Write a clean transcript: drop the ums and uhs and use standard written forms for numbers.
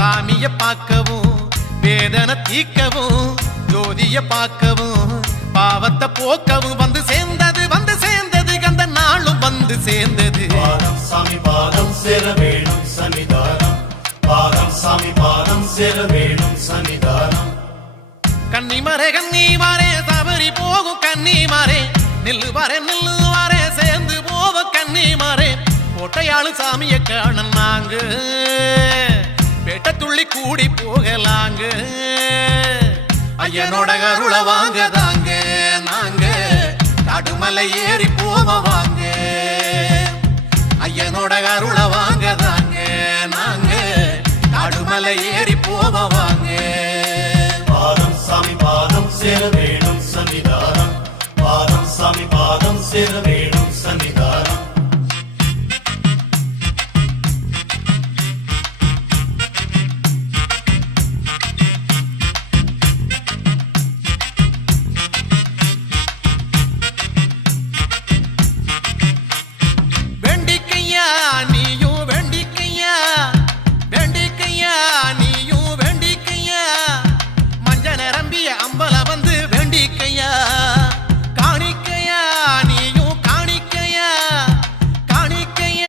சாமிய பார்க்கவும் வேதனை தீக்கவும் ஜோதிய பார்க்கவும் பாவத்தை போக்கவும் வந்து சேர்ந்தது கந்த நாளும் வந்து சேர்ந்தது. பாதம் சாமி பாதம் சேர வேணும் சன்னிதானம், பாதம் சாமி பாதம் சேர வேணும் சன்னிதானம். கன்னிமாரே சபரி போகும் கன்னிமாரே நில்லுவாரே சேர்ந்து போவோம் கன்னிமாரே. கோட்டையாளு சாமிய காண நாங்க பேட்ட துள்ளி கூடி போகலாங்க. ஐயனோட அருள வாங்கதாங்க நாங்க காடுமலை ஏறி போவாங்க. ஐயனோட அருள வாங்கதாங்க நாங்க காடுமலை ஏறி போவாங்க.